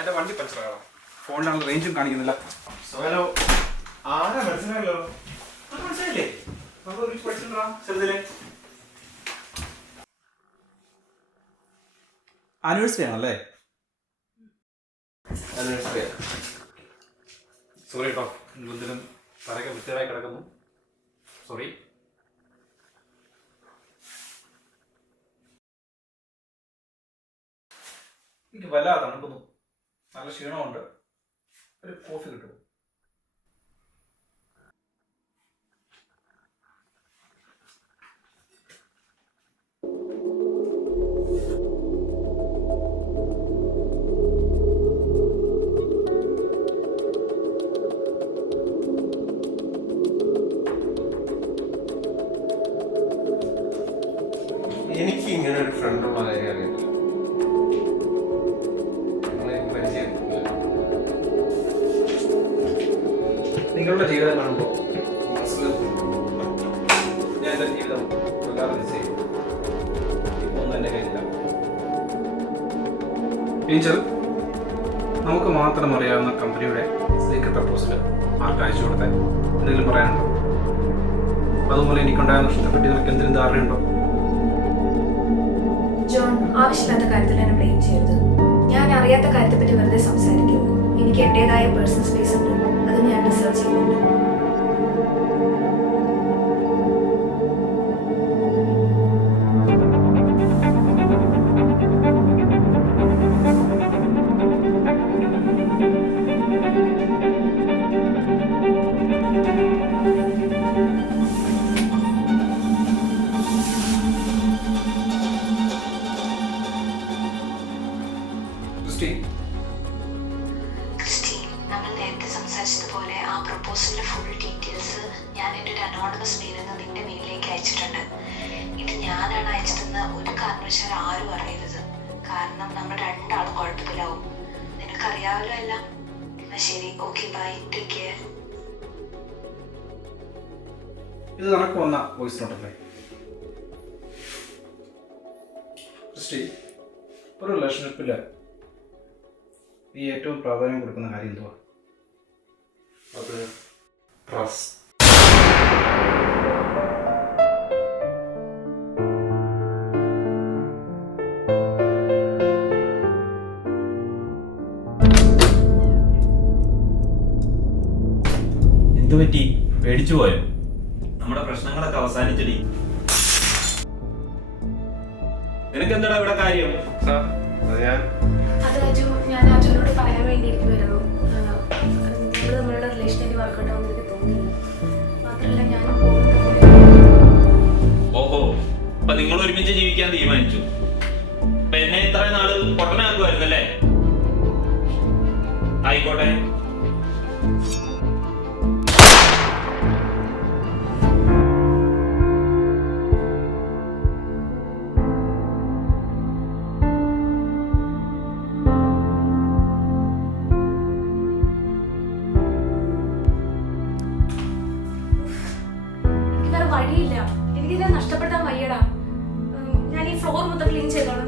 എന്റെ വണ്ടി പഞ്ചറാണ്. ഫോണിലാണ് റേഞ്ചും കാണിക്കുന്നില്ല. സോലോ ആരാ മനസ്സിലായല്ലോ? മനസ്സിലായില്ലേ? നമ്മൾ ഒരുമിച്ച് പഠിച്ചിട്ടുണ്ടാ ചെറുതിലെ. ആനിവേഴ്സറി ആണല്ലേ? സോറി കേട്ടോ, എന്തിനും തറയൊക്കെ വൃത്തിയായി കിടക്കുന്നു. സോറി. എനിക്ക് വല്ലാതെ തണുക്കുന്നു, നല്ല ക്ഷീണമുണ്ട്. ഒരു കോഫി കിട്ടുമോ? എനിക്ക് ഇങ്ങനെ ഒരു ഫ്രണ്ടുള്ള കാര്യം അറിയില്ല. നിങ്ങളുടെ ജീവിതം കാണുമ്പോൾ ഞാൻ എൻ്റെ ജീവിതം വല്ലാതെ മിസ് ചെയ്യും. ഇപ്പോൾ ഒന്നും എൻ്റെ കയ്യിലില്ല. ടീച്ചർ, നമുക്ക് മാത്രം അറിയാവുന്ന കമ്പനിയുടെ സീക്രട്ട് പ്രപ്പോസൽ ആർക്ക് അയച്ചു കൊടുത്താൽ എന്തെങ്കിലും പറയാനുണ്ടോ? അതുപോലെ എനിക്കുണ്ടായ നഷ്ടപ്പെട്ടി നിനക്ക് എന്തെങ്കിലും ധാരണയുണ്ടോ? ജോൺ, ആവശ്യമില്ലാത്ത കാര്യത്തിൽ എന്നെ ബ്ലെയിം ചെയ്യരുത്. ഞാൻ അറിയാത്ത കാര്യത്തെപ്പറ്റി വെറുതെ സംസാരിക്കുന്നു. എനിക്ക് എൻ്റെതായ പേഴ്സണൽ സ്പേസ് ഉണ്ട്, അത് ഞാൻ ഡിസേർവ് ചെയ്യുന്നുണ്ട്. ക്രിസ്റ്റീൻ, നമ്മൾ നേരത്തെ സംസാരിച്ചതുപോലെ ആ പ്രൊപ്പോസലിന്റെ ഫുൾ ഡീറ്റെയിൽസ് ഞാൻ എൻ്റെ ഒരു അനോണിമസ് മെയിലിൽ നിന്ന് നിന്റെ മെയിലിലേക്ക് അയച്ചിട്ടുണ്ട്. ഇത് ഞാനാണ് അയച്ചതെന്ന് ഒരു കാരണവശാലും ആരും അറിയരുത്. കാരണം നമ്മൾ രണ്ടാളും കുഴപ്പത്തിലാവും. നിനക്കറിയാമല്ലോ എല്ലാം. എന്നാ ശരി, ഓക്കെ, ബൈ, ടേക്ക് കെയർ. ഇത് നിനക്ക് വന്ന വോയിസ് നോട്ടല്ലേ? ക്രിസ്റ്റി, ഒരു റിലേഷൻഷിപ്പിൽ നീ ഏറ്റവും പ്രാധാന്യം കൊടുക്കുന്ന കാര്യം എന്തുവാ? അത് ട്രസ്റ്റ്. എന്തുപറ്റി? പേടിച്ചു പോയോ? നമ്മുടെ പ്രശ്നങ്ങളൊക്കെ അവസാനിച്ചടി. നിനക്കെന്താടാ ഇവിടെ കാര്യം? സാർ, അത് അത് അജു, ഞാൻ അജുനോട് പറയാൻ വേണ്ടിയിരിക്കുമായിരുന്നു. നമ്മൾ നമ്മളുടെ റിലേഷനായിട്ട് വർക്കൗട്ട് ആവുമെന്ന് എനിക്ക് തോന്നുന്നില്ല. മാത്രമല്ല ഞാൻ ഓഹോ, അപ്പൊ നിങ്ങൾ ഒരുമിച്ച് ജീവിക്കാൻ തീരുമാനിച്ചു. അപ്പൊ എന്നെ ഇത്രയും നാള് പൊട്ടനാക്കുമായിരുന്നല്ലേ? ആയിക്കോട്ടെ. വഴിയില്ല, എനിക്കിതിനെ നഷ്ടപ്പെടുത്താൻ വയ്യടാ. ഞാൻ ഈ ഫ്ലോർ മൊത്തം ക്ലീൻ ചെയ്തോളാം.